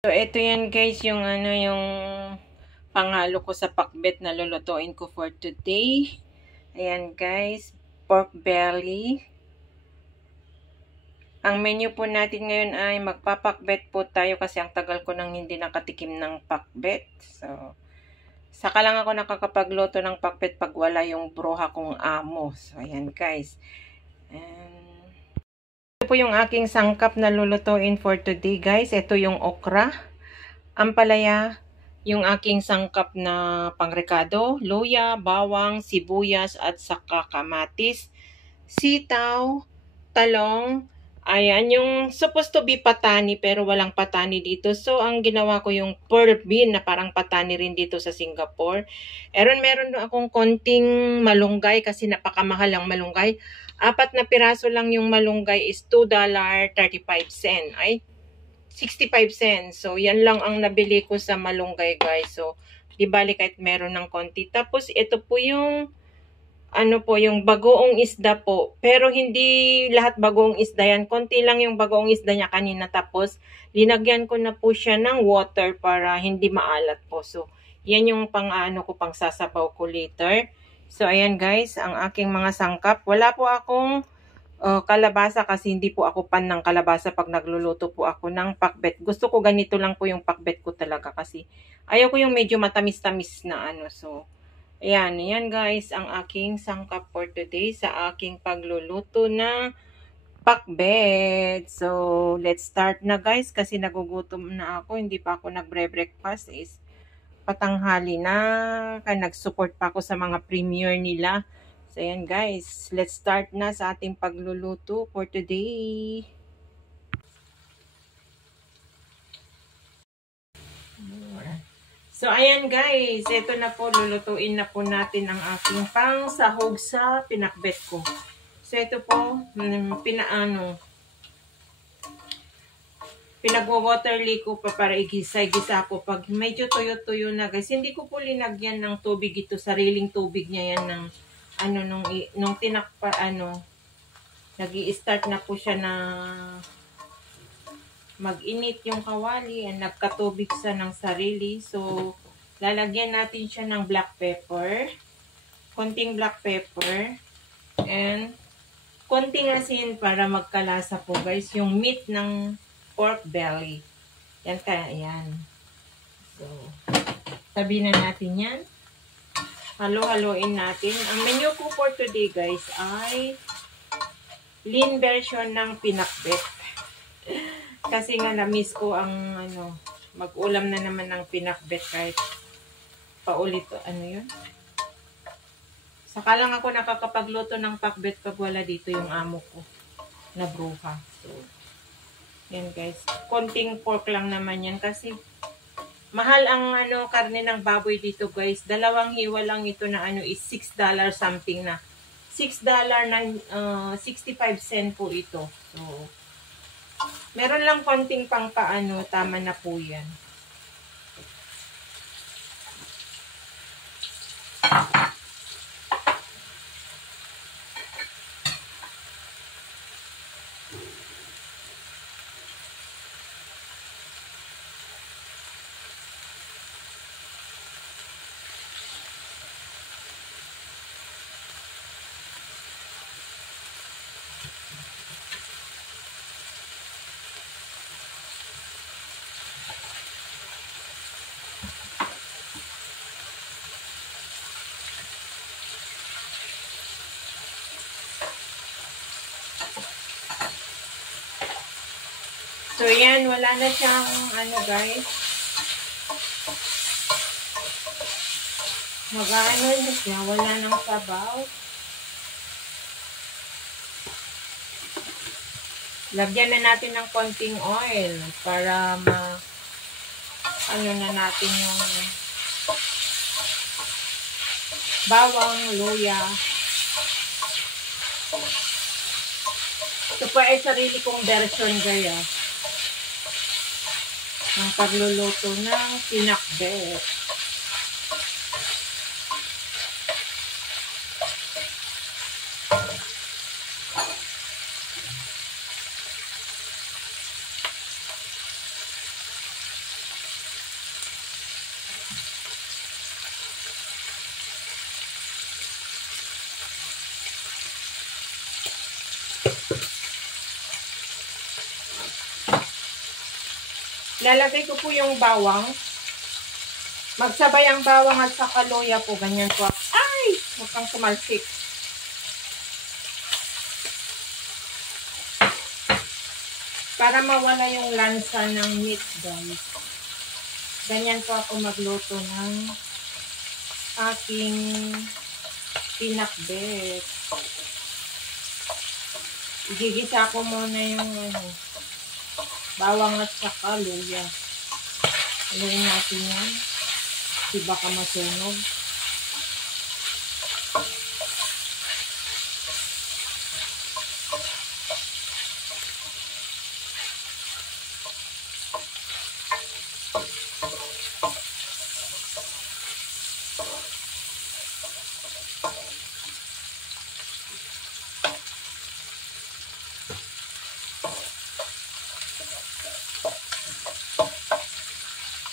So, ito yan guys, yung yung panghalo ko sa pakbet na lulutuin ko for today. Ayan guys, pork belly. Ang menu po natin ngayon ay magpapakbet po tayo kasi ang tagal ko nang hindi nakatikim ng pakbet. So, saka lang ako nakakapagluto ng pakbet pag wala yung bruha kong amo. So, ayan guys. Ito po yung aking sangkap na lulutuin for today guys. Ito yung okra, ampalaya, yung aking sangkap na pangrekado, luya, bawang, sibuyas at saka kamatis, sitaw, talong. Ayan, yung supposed to be patani pero walang patani dito. So, ang ginawa ko yung pearl bean na parang patani rin dito sa Singapore. Meron akong konting malunggay kasi napakamahal ang malunggay. 4 na piraso lang yung malunggay is $2.35. Ay, 65 cents. So, yan lang ang nabili ko sa malunggay, guys. So, di bali kahit meron ng konti. Tapos, ito po yung yung bagoong isda po. Pero hindi lahat bagoong isda yan. Konti lang yung bagoong isda niya kanina. Tapos, linagyan ko na po siya ng water para hindi maalat po. So, yan yung ko, pang sasabaw ko later. So, ayan guys, ang aking mga sangkap. Wala po akong kalabasa kasi hindi po ako pan ng kalabasa pag nagluluto po ako ng pakbet. Gusto ko ganito lang po yung pakbet ko talaga kasi ayaw ko yung medyo matamis-tamis na So, ayan guys, ang aking sangkap for today sa aking pagluluto na pakbet. So, let's start na guys kasi nagugutom na ako. Hindi pa ako nagbre-breakfast is patanghali na. Kaya nag-support pa ako sa mga premiere nila. So, ayan guys, let's start na sa ating pagluluto for today. So, ayan guys, ito na po, lulutuin na po natin ang aking pang sahog sa pinakbet ko. So, ito po, pinagwa-waterly ko pa para igisa ko. Pag medyo tuyo-tuyo na guys, hindi ko po linagyan ng tubig ito, sariling tubig niya yan ng nung tinakpa, nag-i-start na po siya na mag-init yung kawali and nagkatubig sa ng sarili. So, lalagyan natin siya ng black pepper, konting black pepper, and konting asin para magkalasa po guys, yung meat ng pork belly. Yan kaya, yan. So, tabi na natin yan. Halo-haloin natin. Ang menu ko for today guys ay lean version ng pinakbet. Kasi nga na-miss ko ang mag-ulam na naman ng pinakbet kahit paulit yun. Saka lang ako nakakapagluto ng pakbet pag wala dito yung amo ko na bruha. So, yan guys. Konting pork lang naman yan kasi mahal ang karne ng baboy dito guys. Dalawang hiwa lang ito na is $6 something na. $6.65 po ito. So, meron lang konting pang tama na po yan. So, yan. Wala na siyang, guys. Mag-ano na siya. Wala nang sabaw. Lagyan na natin ng konting oil para na natin yung bawang, luya. Ito pa ay sarili kong version gaya ng pagluluto ng pinakbet. Lalagay ko po yung bawang. Magsabay ang bawang at saka luya po. Ganyan po. Ay! Huwag kang sumalsik. Para mawala yung lansa ng meat, guys. Ganyan po ako magluto ng aking pinakbet. Igigisa ko muna yung bawang at saka luya. Haluin natin yan. Di baka masunog.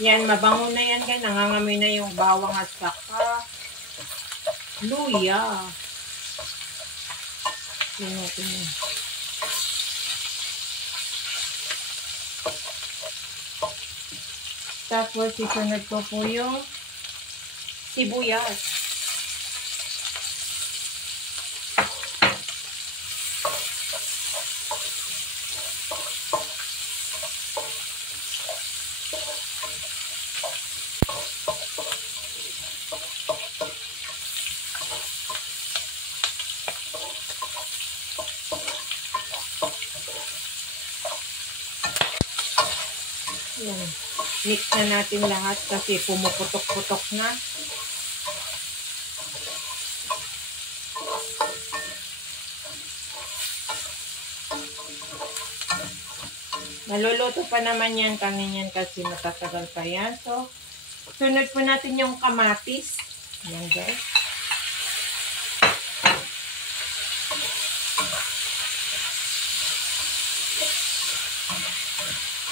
Yan, mabango na yan, guys. Nangangamoy na yung bawang at saka luya. Yan natin yun. Tapos, isunod ko po yung sibuyas. Yan. Mix na natin lahat kasi pumuputok-putok na. Maluluto pa naman yan kami yan kasi matatagal pa yan. So, sunod po natin yung kamatis. Yan, guys.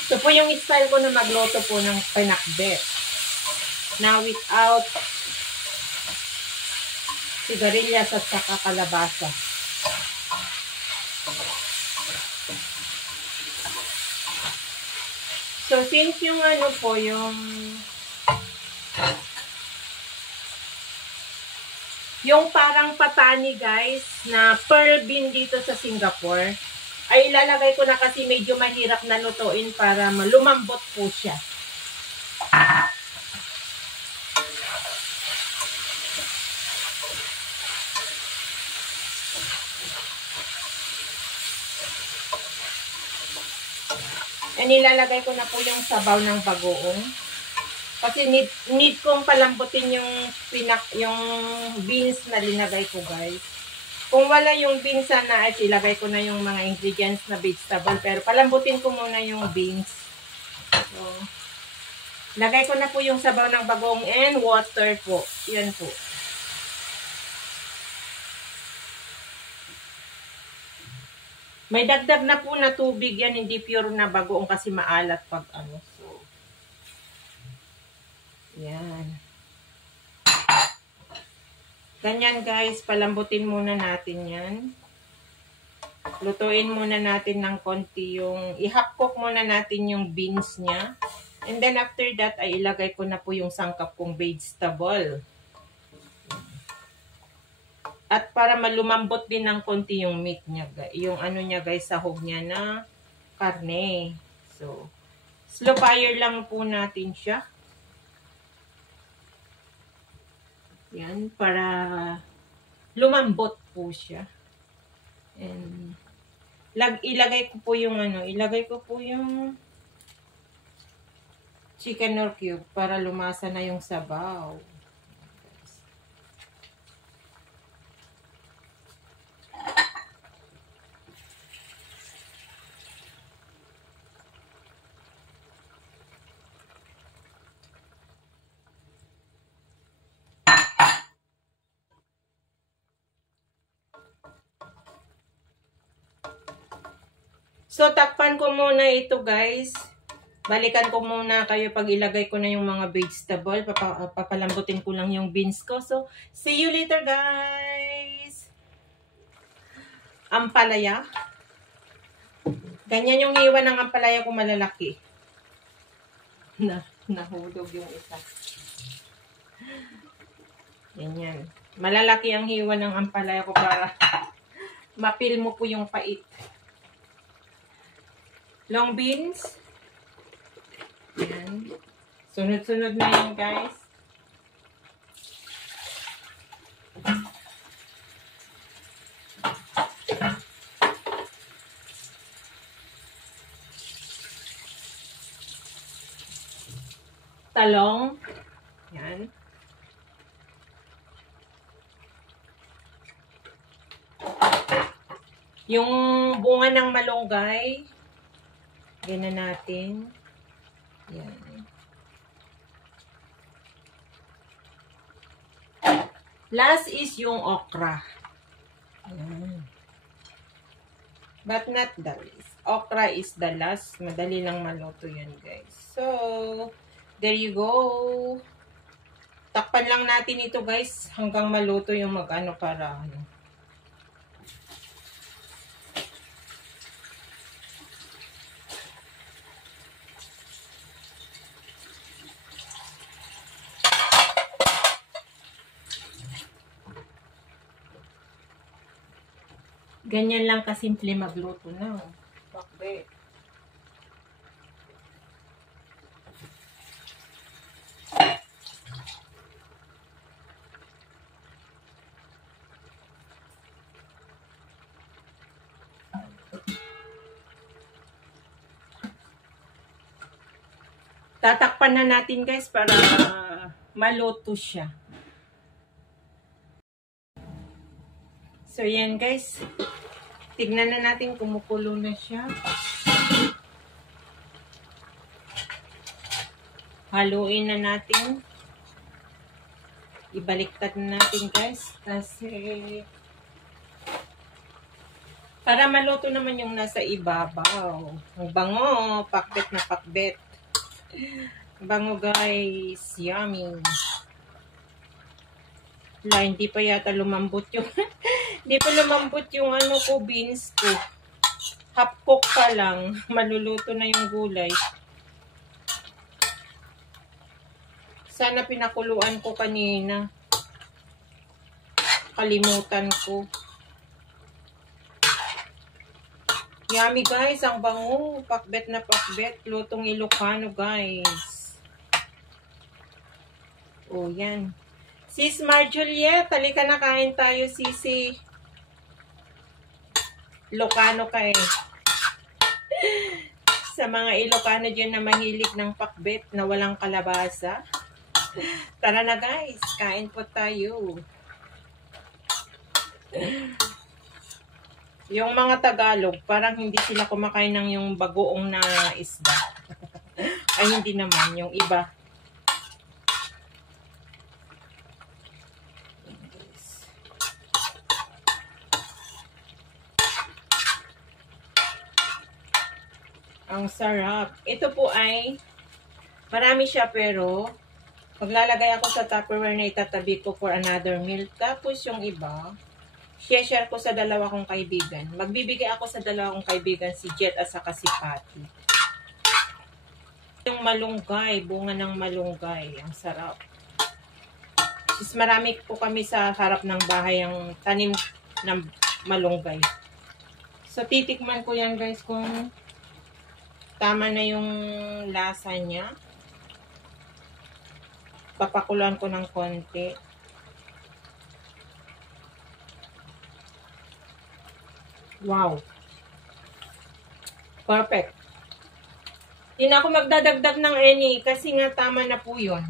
Ito po yung style ko na magluto po ng pinakbet. Na without sigarilyas at saka kalabasa. So, since yung ano po, yung parang patani, guys, na pearl bean dito sa Singapore, ay ilalagay ko na kasi medyo mahirap na lutuin para lumambot po siya. And ilalagay ko na po yung sabaw ng bagoong. Kasi need kong palambutin yung beans na linagay ko, guys. Kung wala yung beans sana, ay ilagay ko na yung mga ingredients na vegetable. Pero palambutin ko muna yung beans. So, lagay ko na po yung sabaw ng bagong and water po. Yan po. May dagdag na po na tubig yan. Hindi pure na bagoong kasi maalat pag ano. So, yan. Ganyan, guys, palambutin muna natin yan. Lutuin muna natin ng konti yung, i-half-cook muna natin yung beans niya. And then after that, ay ilagay ko na po yung sangkap kong vegetable. At para malumambot din ng konti yung meat niya, yung ano niya, guys, sahog niya na karne. So, slow fire lang po natin siya. Yan, para lumambot po siya. And ilagay ko po yung chicken nor cube para lumasa na yung sabaw. So, takpan ko muna ito, guys. Balikan ko muna kayo pag ilagay ko na yung mga vegetable. Papalambutin ko lang yung beans ko. So, see you later, guys. Ampalaya. Ganyan yung iwan ng ampalaya kung malalaki. Nahulog yung isa. Ganyan. Malalaki ang hiwa ng ampalaya ko para mapil mo po yung pait. Long beans. Yan. Sunod-sunod na yan, guys. Talong. Yan. Yung bunga ng malunggay. Ganyan natin. Yan. Last is yung okra. Yan. But not the least. Okra is the last. Madali lang maluto yan, guys. So, there you go. Takpan lang natin ito, guys, hanggang maluto yung mag-ano para ano. Ganyan lang kasimple magluto na. Bakit? Tatakpan na natin, guys, para maluto siya. So, yan, guys. Tignan na natin, kumukulo na siya. Haluin na natin. Ibaliktad na natin, guys. Kasi para maluto naman yung nasa ibabaw. Ang bango. Pakbet na pakbet. Bango, guys. Yummy. Wala, hindi pa yata lumambot yung hindi pa lumambot yung ano ko, beans ko. Half cook pa lang. Maluluto na yung gulay. Sana pinakuluan ko kanina. Kalimutan ko. Yummy, guys. Ang bango. Pakbet na pakbet. Lutong Ilocano, guys. Oh, yan. Sis Marjuliet, halika na, kain tayo, sisi. Ilocano ka eh. Sa mga Ilocano dyan na mahilig ng pakbet na walang kalabasa. Tara na, guys. Kain po tayo. Yung mga Tagalog, parang hindi sila kumakain ng yung bagoong na isda. Ay, hindi naman. Yung iba. Ang sarap. Ito po ay marami siya pero maglalagay ako sa Tupperware na itatabi ko for another meal. Tapos yung iba, share ko sa dalawa kong kaibigan. Magbibigay ako sa dalawa kong kaibigan, si Jet at saka si Patty. Yung malunggay, bunga ng malunggay. Ang sarap. Is marami po kami sa harap ng bahay ang tanim ng malunggay. So titikman ko yan, guys, kung tama na yung lasa niya. Papakuluan ko ng konti. Wow. Perfect. Hindi na ako magdadagdag ng any kasi nga tama na po yun.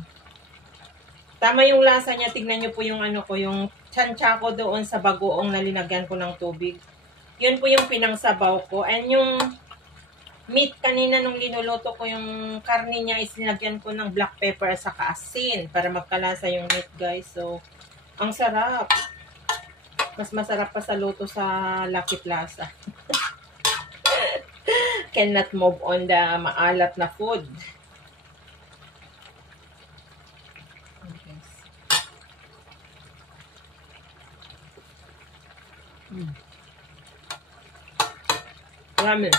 Tama yung lasa niya. Tignan niyo po yung ano ko, yung tsansya ko doon sa bagoong na linagyan ko ng tubig. Yun po yung pinangsabaw ko. And yung meat kanina nung linuluto ko yung karne niya is linagyan ko ng black pepper at saka asin para magkalasa yung meat, guys. So, ang sarap. Mas masarap pa sa luto sa Lucky Plaza. Cannot move on the maalat na food. Ramen.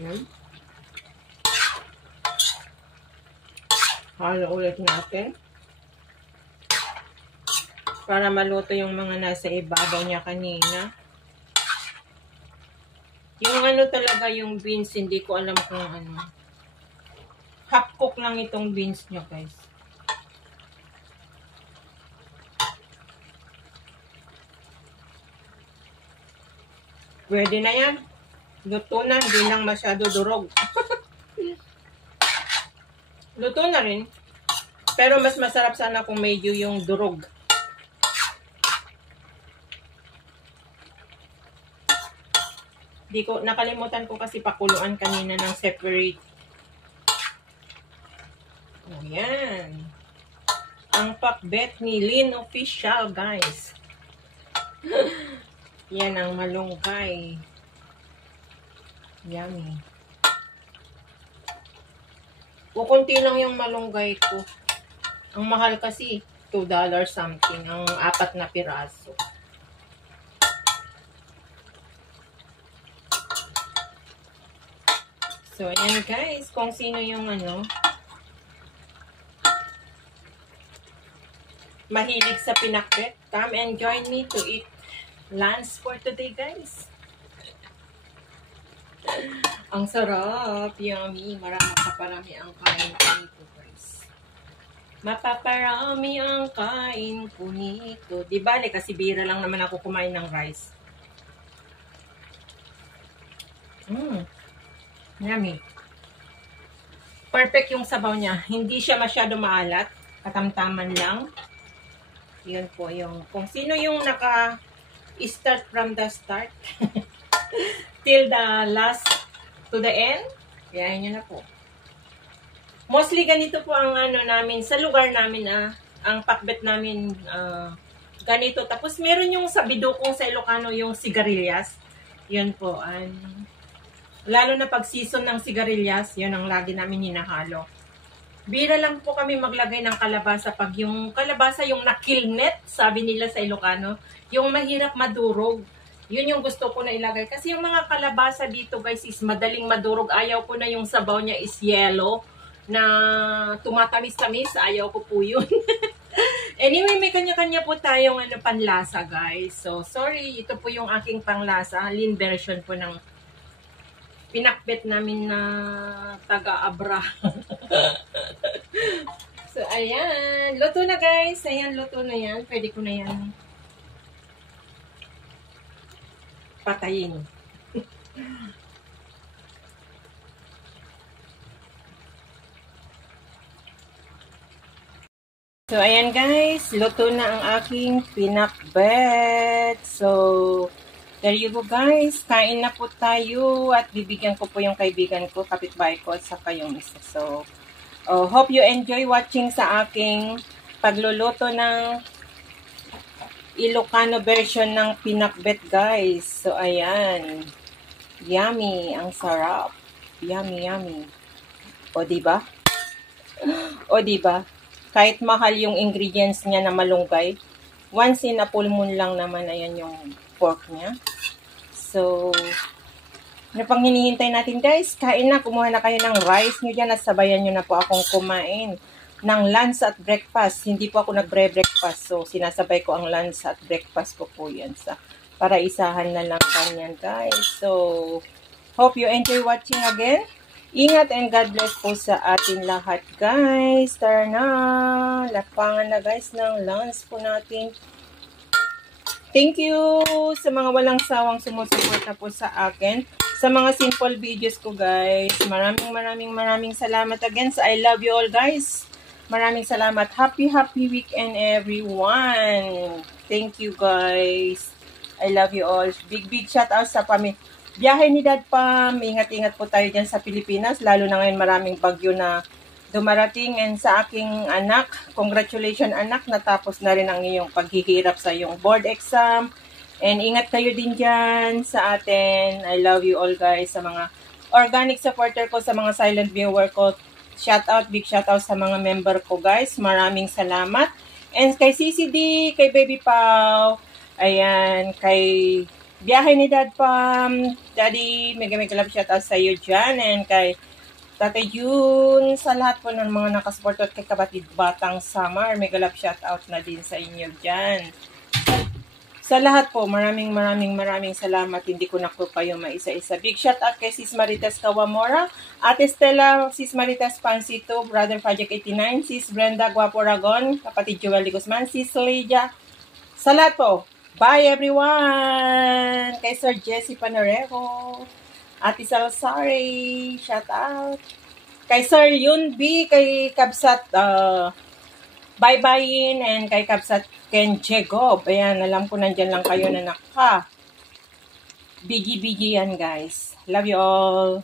Ayan. Halo ulit natin. Para maluto yung mga nasa ibabaw niya kanina. Yung ano talaga yung beans, hindi ko alam kung ano. Half cook lang itong beans nyo, guys. Pwede na yan. Luto na, hindi lang masyado durog. Luto na rin. Pero mas masarap sana kung medyo yung durog. Nakalimutan ko kasi pakuluan kanina ng separate. O yan. Ang pakbet ni Lynn Official, guys. Yan ang malunggay. Yummy. Kukunti lang yung malunggay ko. Ang mahal kasi, $2 something. Ang 4 na piraso. So, ayan guys. Kung sino yung ano, mahilig sa pinakbet, come and join me to eat lunch for today, guys. Ang sarap. Yummy. Mapaparami ang kain ko nito, guys. Mapaparami ang kain ko nito. Di bale, kasi bira lang naman ako kumain ng rice. Yummy. Perfect yung sabaw niya. Hindi siya masyado maalat. Katamtaman lang. Yun po yung, kung sino yung naka-start from the start till the last to the end, yayin nyo na po. Mostly ganito po ang ano namin, sa lugar namin ang pakbet namin ganito. Tapos meron yung sa bidukong sa Ilocano, yung sigarilyas. Yun po. Lalo na pag season ng sigarilyas, yun ang lagi namin hinahalo. Bira lang po kami maglagay ng kalabasa pag yung kalabasa yung nakilnet, sabi nila sa Ilocano, yung mahirap madurog. Yun yung gusto ko na ilagay. Kasi yung mga kalabasa dito guys is madaling madurog. Ayaw ko na yung sabaw niya is yellow na tumatamis-tamis. Ayaw ko po yun. Anyway, may kanya-kanya po tayong panlasa guys. So, sorry, ito po yung aking panglasa. Lean version po ng pinakbet namin na taga-abra. So, ayan. Luto na guys. Ayan, luto na yan. Pwede ko na yan patayin. So, ayan guys. Luto na ang aking pinakbet. So, there you go guys. Kain na po tayo at bibigyan ko po yung kaibigan ko, kapitbahay ko at saka yung isa. So, hope you enjoy watching sa aking pagluluto ng Ilocano version ng pinakbet guys. So, ayan. Yummy. Ang sarap. Yummy, yummy. O, diba? O, diba? Kahit mahal yung ingredients niya na malunggay, once in a full moon lang naman, ayan yung pork niya. So, ano pang hinihintay natin guys? Kain na, kumuha na kayo ng rice nyo dyan at sabayan nyo na po akong kumain ng lunch at breakfast. Hindi po ako nagbre-breakfast. So, sinasabay ko ang lunch at breakfast ko po yan para isahan na lang kanyan guys. So, hope you enjoy watching again. Ingat and God bless po sa atin lahat guys. Tara na. Lapangan na guys ng lunch po natin. Thank you sa mga walang sawang sumusuporta po sa akin. Sa mga simple videos ko guys. Maraming salamat again sa I love you all guys. Maraming salamat. Happy weekend everyone. Thank you guys. I love you all. Big shout out sa biyahe ni Dad Pam. Ingat-ingat po tayo dyan sa Pilipinas. Lalo na ngayon maraming bagyo na dumarating. And sa aking anak, congratulations anak, natapos na rin ang iyong paghihirap sa iyong board exam. And ingat kayo din dyan sa atin. I love you all guys. Sa mga organic supporter ko, sa mga silent viewer ko, big shout out sa mga member ko guys. Maraming salamat. And kay CCD, kay Baby Pau, ayan, kay biyahe ni Dad Pam. Daddy, mega love shoutout sa iyo dyan. And kay Tatay June, sa lahat po ng mga nakasupport at kay Kabatid Batang Summer, mega love shoutout na din sa inyo dyan. Sa lahat po, maraming salamat. Hindi ko na po kayo maisa-isa. Big shout out kay Sis Marites Kawamora, Ate Stella, Sis Marites Pansito, Brother Project 89, Sis Brenda Guapo Ragon, Kapatid Joel de Guzman, Sis Lydia. Sa lahat po, bye everyone! Kay Sir Jesse Panorero, Ate Salsari, shout out. Kay Sir Yunbi, kay Kabsat, bye-byein, and kay Kabsat Ken Jegob. Ayan, alam ko nandyan lang kayo na naka. Biggie yan, guys. Love you all.